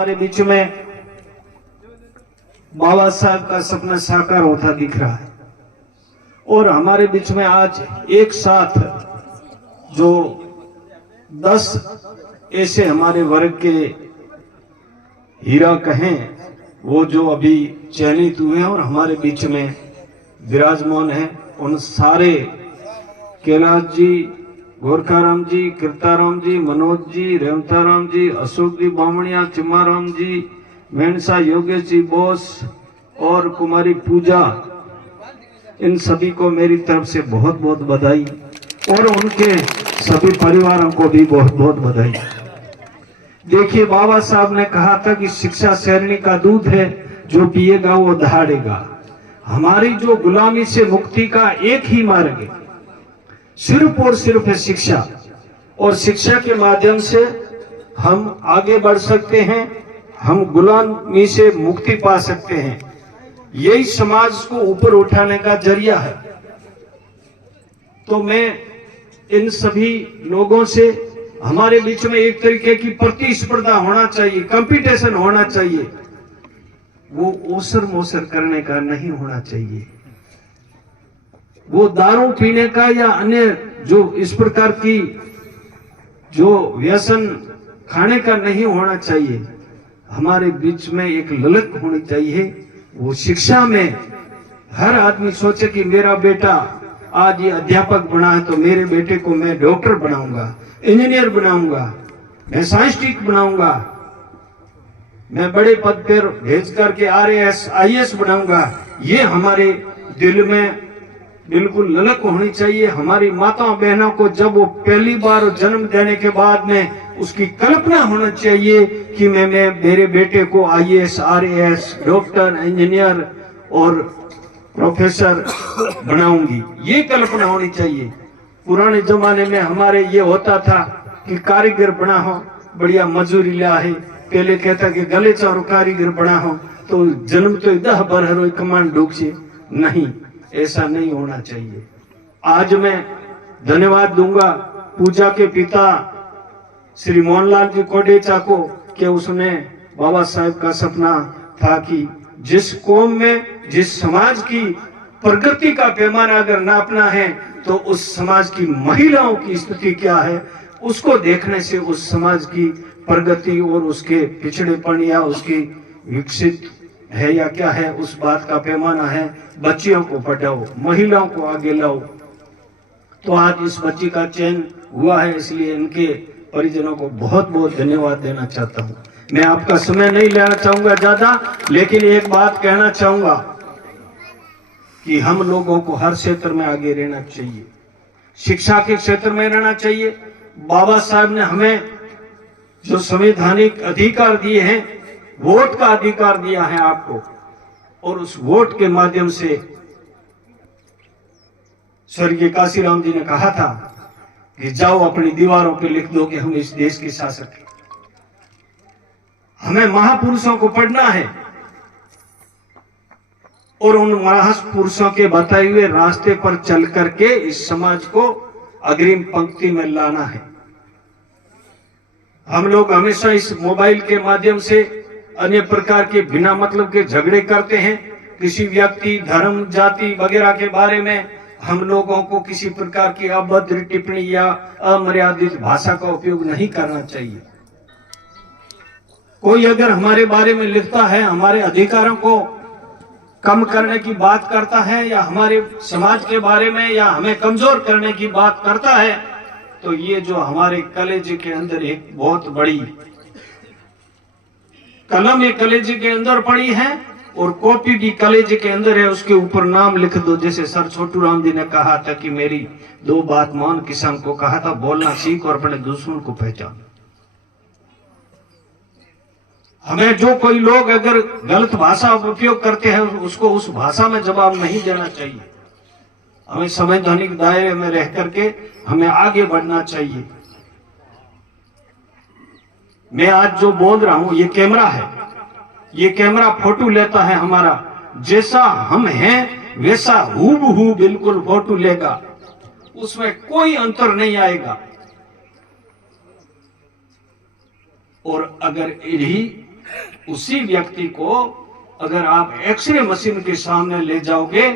हमारे बीच में बाबा साहब का सपना साकार होता दिख रहा है और हमारे बीच में आज एक साथ जो 10 ऐसे हमारे वर्ग के हीरा कहें वो जो अभी चयनित हुए हैं और हमारे बीच में विराजमान है, उन सारे कैलाश जी, गोरखाराम जी, कीर्ताराम जी, मनोज जी, रेवताराम जी, अशोक जी बामणिया, चिम्माराम जी, मेनसा योगेश जी बोस और कुमारी पूजा, इन सभी को मेरी तरफ से बहुत बहुत बधाई और उनके सभी परिवारों को भी बहुत बहुत बधाई। देखिए, बाबा साहब ने कहा था कि शिक्षा शैरणी का दूध है, जो पिएगा वो दहाड़ेगा। हमारी जो गुलामी से मुक्ति का एक ही मार्ग है, सिर्फ और सिर्फ है शिक्षा, और शिक्षा के माध्यम से हम आगे बढ़ सकते हैं, हम गुलामी से मुक्ति पा सकते हैं। यही समाज को ऊपर उठाने का जरिया है। तो मैं इन सभी लोगों से, हमारे बीच में एक तरीके की प्रतिस्पर्धा होना चाहिए, कंपटीशन होना चाहिए, वो ओसर मोसर करने का नहीं होना चाहिए, वो दारू पीने का या अन्य जो इस प्रकार की जो व्यसन खाने का नहीं होना चाहिए। हमारे बीच में एक ललक होनी चाहिए, वो शिक्षा में हर आदमी सोचे कि मेरा बेटा आज ये अध्यापक बना है तो मेरे बेटे को मैं डॉक्टर बनाऊंगा, इंजीनियर बनाऊंगा, मैं साइंटिस्ट बनाऊंगा, मैं बड़े पद पर भेज करके RAS IAS बनाऊंगा। ये हमारे दिल में बिल्कुल ललक होनी चाहिए। हमारी माताओं बहनों को जब वो पहली बार जन्म देने के बाद में उसकी कल्पना होना चाहिए कि मैं मेरे बेटे को IAS RAS डॉक्टर, इंजीनियर और प्रोफेसर बनाऊंगी, ये कल्पना होनी चाहिए। पुराने जमाने में हमारे ये होता था कि कारीगर बना हो, बढ़िया मजूरी लिया है, पहले कहता कि गले चारो कारीगर बना हो तो जन्म तो 10 बरहरो कमान डूब से, नहीं, ऐसा नहीं होना चाहिए। आज मैं धन्यवाद दूंगा पूजा के पिता श्री मोहनलाल जी कोडेचा को कि उसने, बाबा साहब का सपना था कि जिस कौम में, जिस समाज की प्रगति का पैमाना अगर नापना है तो उस समाज की महिलाओं की स्थिति क्या है, उसको देखने से उस समाज की प्रगति और उसके पिछड़ेपन या उसकी विकसित है या क्या है, उस बात का पैमाना है। बच्चियों को पढ़ाओ, महिलाओं को आगे लाओ। तो आज इस बच्ची का चयन हुआ है, इसलिए इनके परिजनों को बहुत बहुत धन्यवाद देना चाहता हूँ। मैं आपका समय नहीं लेना चाहूंगा ज्यादा, लेकिन एक बात कहना चाहूंगा कि हम लोगों को हर क्षेत्र में आगे रहना चाहिए, शिक्षा के क्षेत्र में रहना चाहिए। बाबा साहब ने हमें जो संवैधानिक अधिकार दिए हैं, वोट का अधिकार दिया है आपको, और उस वोट के माध्यम से स्वर्गीय काशीराम जी ने कहा था कि जाओ अपनी दीवारों पे लिख दो कि हम इस देश के शासक हैं। हमें महापुरुषों को पढ़ना है और उन महापुरुषों के बताए हुए रास्ते पर चल करके इस समाज को अग्रिम पंक्ति में लाना है। हम लोग हमेशा इस मोबाइल के माध्यम से अन्य प्रकार के बिना मतलब के झगड़े करते हैं। किसी व्यक्ति, धर्म, जाति वगैरह के बारे में हम लोगों को किसी प्रकार की अभद्र टिप्पणी या अमर्यादित भाषा का उपयोग नहीं करना चाहिए। कोई अगर हमारे बारे में लिखता है, हमारे अधिकारों को कम करने की बात करता है या हमारे समाज के बारे में या हमें कमजोर करने की बात करता है, तो ये जो हमारे कलेजे के अंदर एक बहुत बड़ी कलम एक कलेजे के अंदर पड़ी है और कॉपी भी कलेजे के अंदर है, उसके ऊपर नाम लिख दो। जैसे सर छोटू राम जी ने कहा था कि मेरी 2 बात मान, किसान को कहा था बोलना सीख और अपने दुश्मन को पहचान। हमें जो कोई लोग अगर गलत भाषा उपयोग करते हैं, उसको उस भाषा में जवाब नहीं देना चाहिए। हमें संवैधानिक दायरे में रह करके हमें आगे बढ़ना चाहिए। मैं आज जो बोल रहा हूं, ये कैमरा है, ये कैमरा फोटो लेता है हमारा, जैसा हम हैं वैसा हूबहू बिल्कुल फोटो लेगा, उसमें कोई अंतर नहीं आएगा। और अगर यही उसी व्यक्ति को अगर आप एक्सरे मशीन के सामने ले जाओगे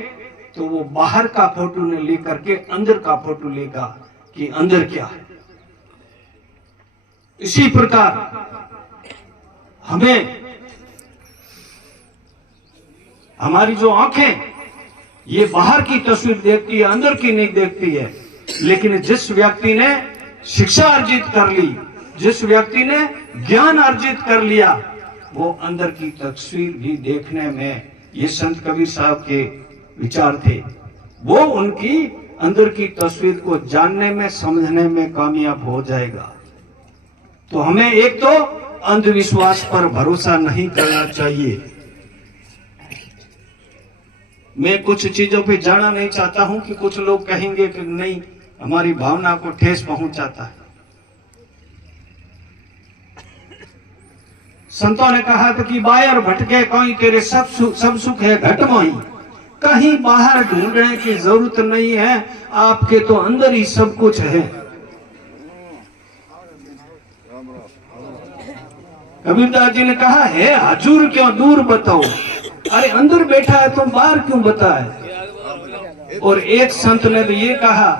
तो वो बाहर का फोटो ने लेकर के अंदर का फोटो लेगा कि अंदर क्या है। इसी प्रकार हमें हमारी जो आंखें ये बाहर की तस्वीर देखती है, अंदर की नहीं देखती है। लेकिन जिस व्यक्ति ने शिक्षा अर्जित कर ली, जिस व्यक्ति ने ज्ञान अर्जित कर लिया, वो अंदर की तस्वीर भी देखने में, ये संत कबीर साहब के विचार थे, वो उनकी अंदर की तस्वीर को जानने में, समझने में कामयाब हो जाएगा। तो हमें एक तो अंधविश्वास पर भरोसा नहीं करना चाहिए। मैं कुछ चीजों पे जाना नहीं चाहता हूं कि कुछ लोग कहेंगे कि नहीं, हमारी भावना को ठेस पहुंचाता है। संतों ने कहा था कि बाहर भटके कोई तेरे सब सुख है घट मोही, कहीं बाहर ढूंढने की जरूरत नहीं है, आपके तो अंदर ही सब कुछ है। कबीरदास जी ने कहा है हजूर क्यों दूर बताओ, अरे अंदर बैठा है तुम बाहर क्यों बताए। और एक संत ने तो ये कहा,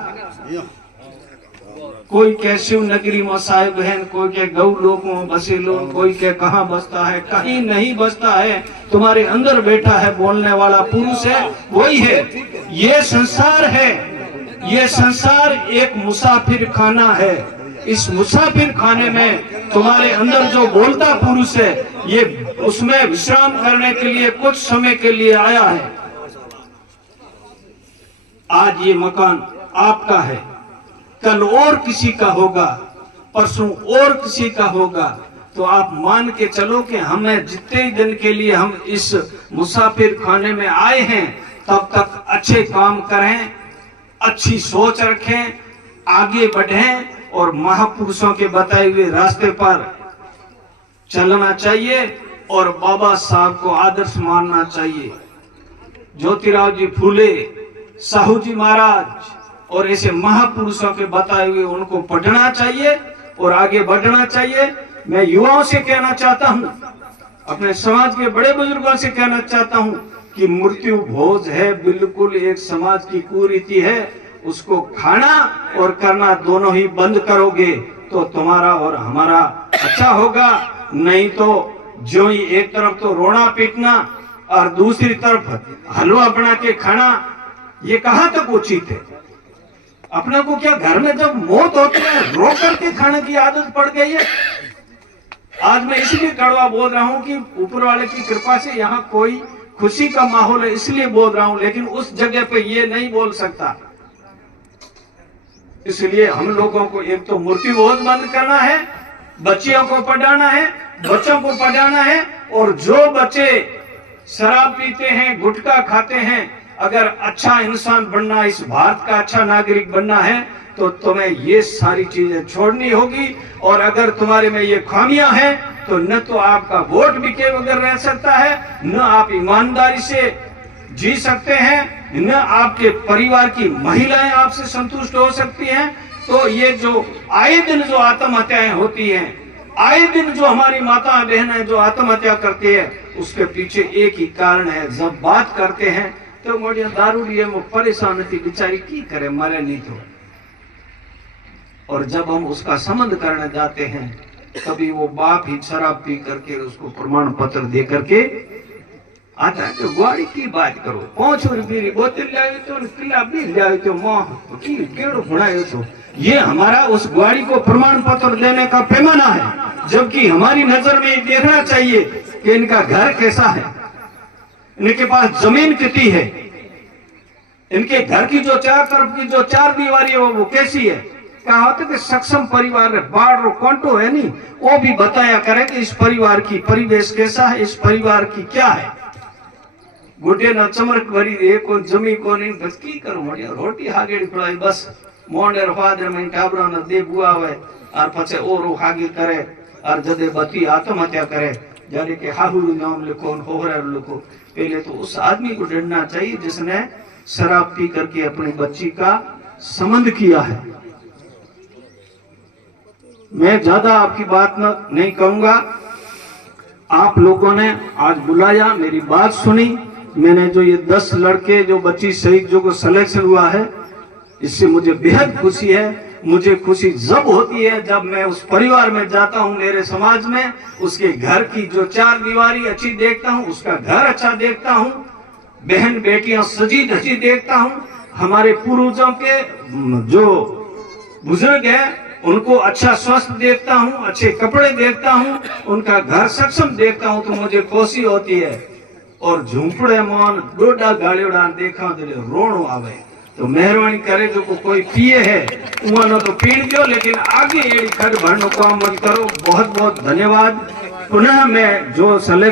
कोई के शिव नगरी में साहिब है, कोई के गौ लोक में बसे लोग, कोई के कहाँ बसता है, कहीं नहीं बसता है, तुम्हारे अंदर बैठा है, बोलने वाला पुरुष है, वही है। ये संसार है, ये संसार एक मुसाफिर खाना है। इस मुसाफिर खाने में तुम्हारे अंदर जो बोलता पुरुष है, ये उसमें विश्राम करने के लिए कुछ समय के लिए आया है। आज ये मकान आपका है, कल और किसी का होगा, परसों और किसी का होगा। तो आप मान के चलो कि हमें जितने दिन के लिए हम इस मुसाफिर खाने में आए हैं, तब तक अच्छे काम करें, अच्छी सोच रखें, आगे बढ़ें और महापुरुषों के बताए हुए रास्ते पर चलना चाहिए और बाबा साहब को आदर्श मानना चाहिए। ज्योतिराव जी फूले, साहू जी महाराज और ऐसे महापुरुषों के बताए हुए उनको पढ़ना चाहिए और आगे बढ़ना चाहिए। मैं युवाओं से कहना चाहता हूं, अपने समाज के बड़े बुजुर्गों से कहना चाहता हूं कि मृत्यु भोज है, बिल्कुल एक समाज की कुरीति है। उसको खाना और करना दोनों ही बंद करोगे तो तुम्हारा और हमारा अच्छा होगा। नहीं तो जो ही एक तरफ तो रोना पीटना और दूसरी तरफ हलवा बना के खाना, ये कहां तक उचित है। अपने को क्या घर में जब मौत होती है रो करके खाने की आदत पड़ गई है। आज मैं इसलिए कड़वा बोल रहा हूं कि ऊपर वाले की कृपा से यहाँ कोई खुशी का माहौल है, इसलिए बोल रहा हूं, लेकिन उस जगह पे ये नहीं बोल सकता। इसलिए हम लोगों को एक तो मृत्यु भोज बंद करना है, बच्चियों को पढ़ाना है, बच्चों को पढ़ाना है। और जो बच्चे शराब पीते हैं, गुटखा खाते हैं, अगर अच्छा इंसान बनना, इस भारत का अच्छा नागरिक बनना है, तो तुम्हें ये सारी चीजें छोड़नी होगी। और अगर तुम्हारे में ये खामियां हैं तो न तो आपका वोट बिके बगैर रह सकता है, न आप ईमानदारी से जी सकते हैं, न आपके परिवार की महिलाएं आपसे संतुष्ट हो सकती हैं। तो ये जो आए दिन जो आत्महत्याएं होती हैं, आए दिन जो हमारी माता बहनें जो आत्महत्या करती है, उसके पीछे एक ही कारण है। जब बात करते हैं तो मोड़िया दारू लिए वो परेशान थी, बेचारी की करे, मरे नहीं तो। और जब हम उसका संबंध करने जाते हैं तभी वो बाप ही शराब पी करके उसको प्रमाण पत्र दे करके आता है। तो गाड़ी की बात करो, 5 रुपये की बोतल लाए तो किला भी लाए तो मोह की केड़ो बनाए तो ये हमारा उस गाड़ी को प्रमाण पत्र देने का पैमाना है। जबकि हमारी नजर में देखना चाहिए कि इनका घर कैसा है, इनके पास जमीन कितनी है, इनके घर की जो चार तरफ की जो चार दीवारी है वो कैसी है। क्या होता है कि सक्षम परिवार है, बाढ़ रो कौंटो है नहीं, वो भी बताया करे कि इस परिवार की परिवेश कैसा है, इस परिवार की क्या है। गुटे ना चमरक भरी एक जमी को नहीं, बस की करूं बढ़िया रोटी हागेड़ी पड़ाई, बस मोंडे फादर में टाबरा न दे बुआ हुए और पछे ओरो हागी करे और जदे बती आत्महत्या करे, जाने के हाहू नाम लिखो, होहरा लिखो। पहले तो उस आदमी को डरना चाहिए जिसने शराब पी करके अपनी बच्ची का संबंध किया है। मैं ज्यादा आपकी बात नहीं कहूंगा। आप लोगों ने आज बुलाया, मेरी बात सुनी। मैंने जो ये 10 लड़के जो बच्ची शहीद जो को सिलेक्शन हुआ है, इससे मुझे बेहद खुशी है। मुझे खुशी जब होती है जब मैं उस परिवार में जाता हूँ, मेरे समाज में, उसके घर की जो 4 दीवारी अच्छी देखता हूँ, उसका घर अच्छा देखता हूँ, बहन बेटियां सजी धजी देखता हूँ, हमारे पूर्वजों के जो बुजुर्ग है उनको अच्छा स्वास्थ्य देखता हूँ, अच्छे कपड़े देखता हूँ, उनका घर सक्षम देखता हूँ, तो मुझे खुशी होती है। और झूंपड़े मोन डोडा गाड़ियोड़ा देखा तो रोणो आवे। तो मेहरबानी करे जो कोई पिए है उन्होंने तो पी दो, लेकिन आगे एड़ी खड़ भरने काम मत करो। बहुत बहुत धन्यवाद। पुनः मैं जो